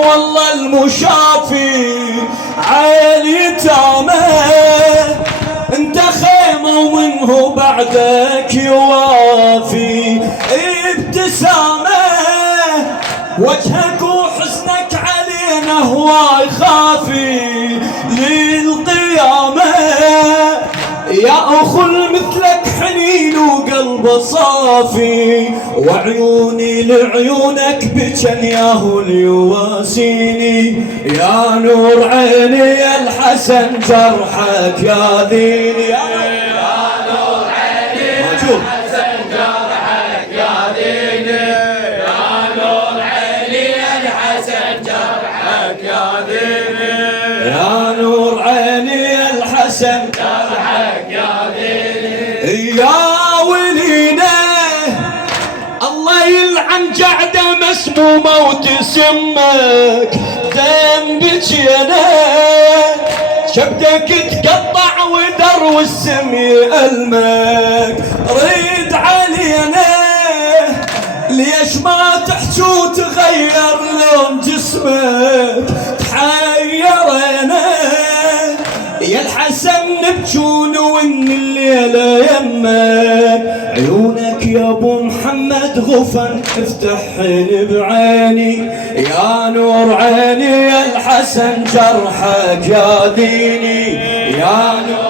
والله المشافي عيل تامه، انت خيمة ومنه بعدك يوافي ابتسامة، وجهك وحزنك علينا هواي خافي للقيامة، يا أخو مثلك حنين وقلب صافي، وعيوني لعيونك بجن ياهو ليواسيني، يا نور عيني يا الحسن جرحك يا ديني، يا نور عيني يا الحسن جرحك يا ديني، يا نور عيني يا الحسن جرحك يا ديني، يا نور عيني يا الحسن جرحك يا ديني، يا ولينا الله يلعن جعده مسمومه وتسمك ذنبك يانا، شبدك تقطع ودر والسم يألمك، ريد علينا ليش ما تحكي وتغير لون جسمك، تحيرنا يا الحسن نبجون وان الليلة يمك، عيونك يا ابو محمد غفن افتحن بعيني، يا نور عيني يا الحسن جرحك يا ديني، يا نور